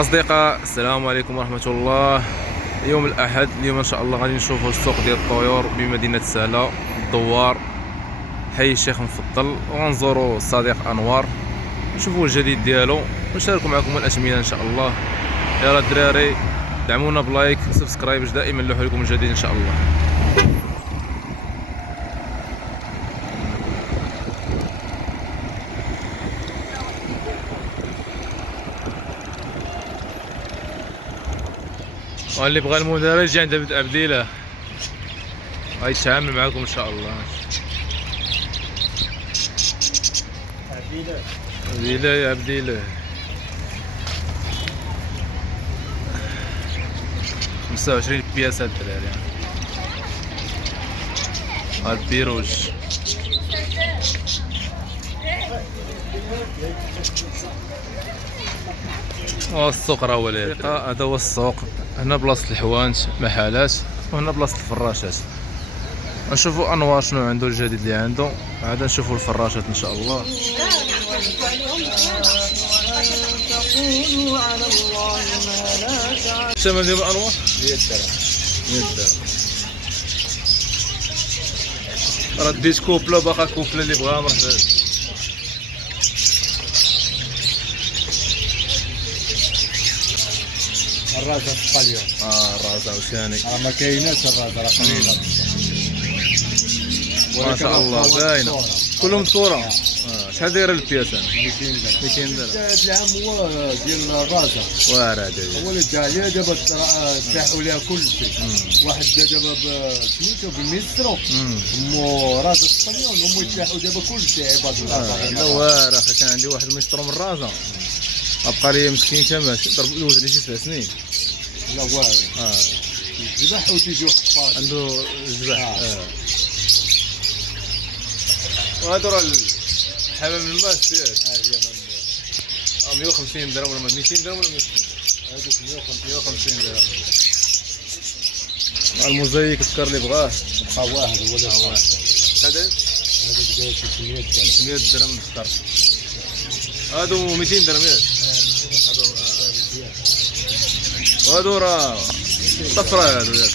أصدقاء السلام عليكم ورحمة الله. يوم الأحد، اليوم إن شاء الله غادي نشوفوا السوق ديال الطيور بمدينة سهلة الدوار حي الشيخ مفضل، ونزوروا الصديق أنوار نشوفوا الجديد ديالو ونشاركوا معكم الأثمنة إن شاء الله. يلا الدراري دعمونا بلايك سبسكرايب باش دائما نلوحوا لكم الجديد إن شاء الله. واللي بغى المدرج عند عبديله غيتعامل معكم ان شاء الله. عبديله يا عبديله 25 بياسة الدراري. البيروج السوق راه ولاد، هذا هو السوق. هنا بلاصة الحوانت محلات، وهنا بلاصة الفراشات. نشوفوا انوار شنو عنده الجديد اللي عنده، عاد نشوفوا الفراشات ان شاء الله. الثمن ديال انوار 100 درهم. 100 درهم. راه ديت كوبله باقا كوبله اللي بغاها مرحبا. الرازة الطليون. الرازة وثاني. ما كايناش الرازة، راه قليلة. ما شاء الله باينة. كلهم ذكورة. شحال دايرة البياسة؟ 200 درهم. 200 درهم. هاد العام هو ديال الرازة. واعر هذا. هو اللي داع عليها دابا تاحوا ليها كل شيء. واحد دا دابا سميتو بالميسترو. مو رازة الطليون، هما يتلاحوا دابا كل شيء عباد الله. لا واعر اخي، كان عندي واحد الميسترو من الرازة. بقى لي مسكين تما دوز عليه شي 7 سنين. لا واعر. الذبح وتيجيو حفاظ. عنده الذبح. وهادو راه الحمام الماس ياك. هي 150 درهم ولا 200 درهم ولا 160. هذوك 150 درهم. مع الموزايك السكر اللي بغاه بقى واحد ولا واحد. شحال داير؟ هذاك داير 300 درهم. 300 درهم السكر. هادو 200 درهم ياك. وهادو راه صفرا هادو ياك.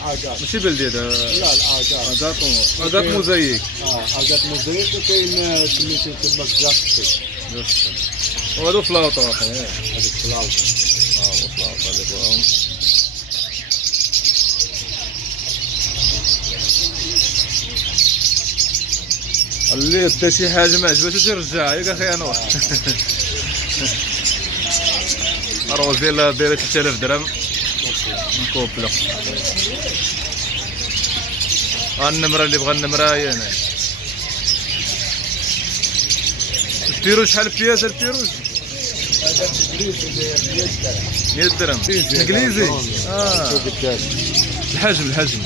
العاقات ماشي بلدي هذا. لا العاقات. عاقات موزايك. عاقات موزايك، وكاين سميتو تما الجاكسي. وهادو فلاوطة اخي. هذيك فلاوطة. وفلاوطة اللي بغاهم. اللي دا شي حاجة ما عجباتو تيرجعها ياك اخي انوار. روزيلا دايرة 3000 درهم كوبلة. النمرة اللي بغا النمرة هي هنا. البيروج شحال بياسة البيروج؟ هذا الانجليزي 100 درهم. انجليزي. الحجم.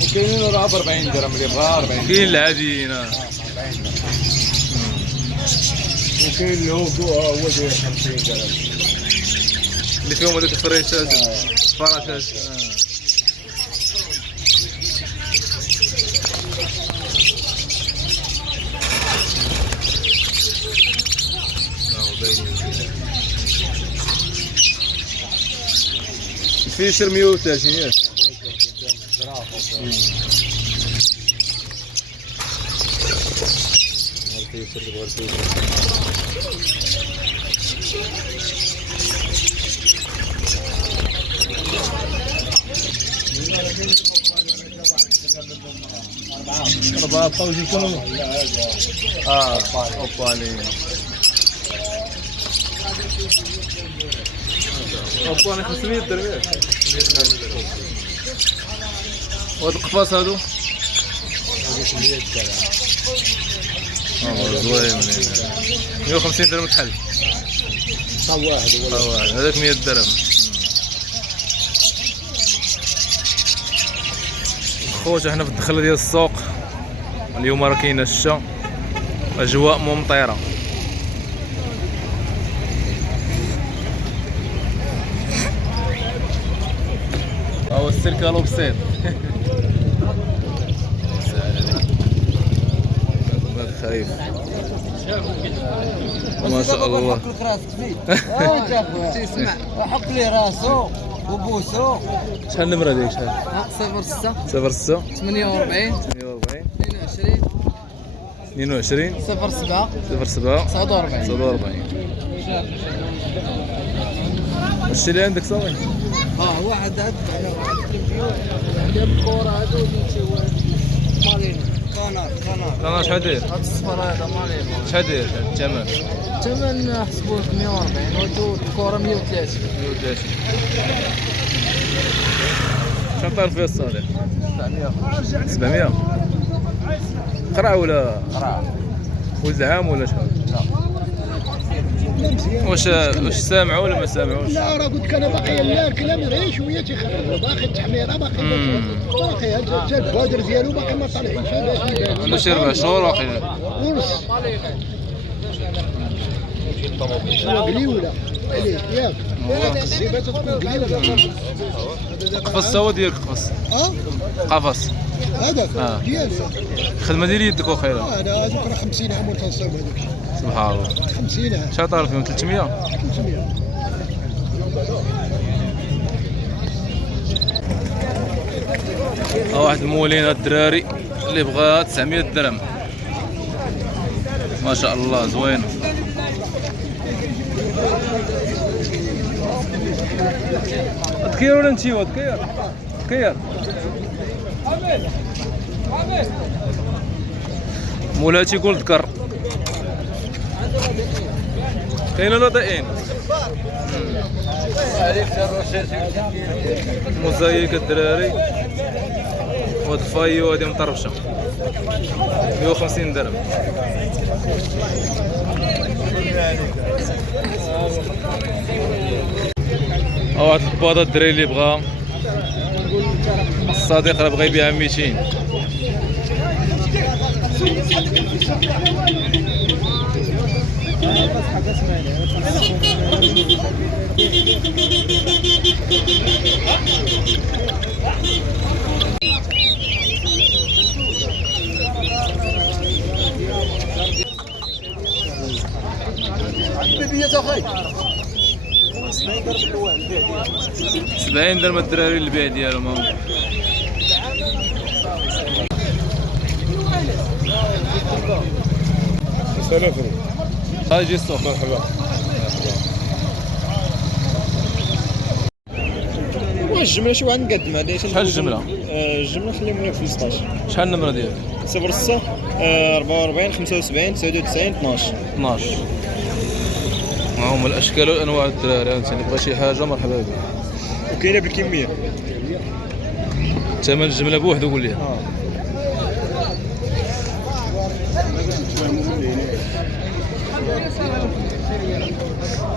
وكاينين راه ب 40 درهم اللي بغا 40. كاين العاديين. 40 درهم. وكاين الهودو هو داير 50 درهم. اللي فيهم هذوك الفريشات الفراشات. الفيشر 130 ياك. ربعة بقاو يكونوا اوبالي. اوبالي 500 درهم ياك. وهاد القفاص هادو هذيك 100 درهم. زوين. 150 درهم الحل. واحد ولا هذاك 100 درهم. خوت احنا في الدخله ديال السوق اليوم، راه كاينه الشتا، اجواء ممطره. هو السلكالو بسيط. خريف ما شاء الله. حك لك راسك فيه انت اخويا تسمع حك لي راسو وبوسو. شحال النمره ديالك شحال؟ 06 06 48 48 22 22 07 07 49. 49. هادشي اللي عندك صافي؟ واحد هاد عندي الكورة هادو مالين كونر انا شحال داير؟ هاد الصفر هذا مالين. شحال داير الثمن؟ الثمن حسبوه لك 140 وهادو الكورة 130. 130. شحال طار فيها الصالح؟ 700. قرع ولا؟ قرع. ولد عام ولا شحال؟ واش سامعوا ولا ما سامعوش؟ لا راه قلت لك انا باقي لا الكلام غير شويه تيخرب باقي التحميره باقي حتى البادر ديالو باقي ما طالعينش باش يبان. عنده شي 4 شهور واقيلا. ورس قلي ولا عليه ياك الزيبات تكون قلي ولا قفص هو ديالك قفص. قفص هذاك ديالك الخدمه ديال يدك واخيرا. هذا هذوك راه 50 عام وتنصاوب هذاك الشيء. سبحان الله. 50 عام شحال طار فيهم؟ 300. 300. واحد المولين هاد الدراري اللي بغا 900 درهم ما شاء الله زوين. تكير ولا نتيو؟ تكير مولاها تيقول ذكر. كاين ولا ضايقين؟ موزايك الدراري وهاد الفايو هادي مطربشه 150 درهم. واحد الباطا الدراري اللي بغا الصديق راه بغا يبيعها 200. بيبيات اخي 70 درهم الدراري البيع ديالهم. سلام خارج السوق. مرحبا. الجمله شو غنقدم عليه؟ شحال الجمله؟ الجمله خليهم لك في 16. شحال النمره ديالك؟ 06 44 75 99 12. 12. ها هما الاشكال والانواع الدراري. انت اللي بغى شي حاجه مرحبا بك. وكاينه بالكميه. ثمن الجمله بوحدو قول لي.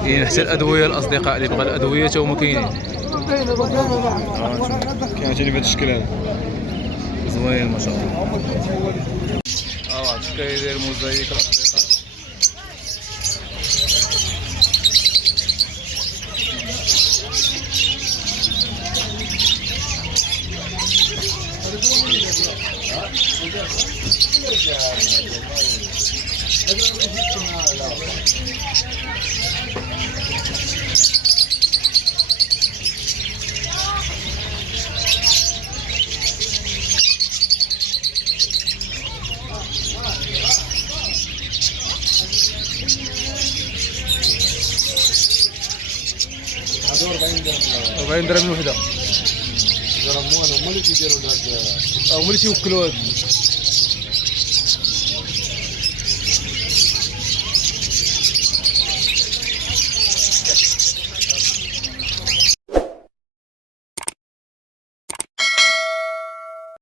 كاين حتى الادويه الاصدقاء اللي بغى الادويه حتى هما كاينين. كاين اللي بهذا الشكل هذا زوين ما شاء الله. كايدير موزايك الاصدقاء. هادو 40 درهم. 40 درهم الوحده. درهم هما اللي كيديروا هاد هما اللي تيوكلوا هاد.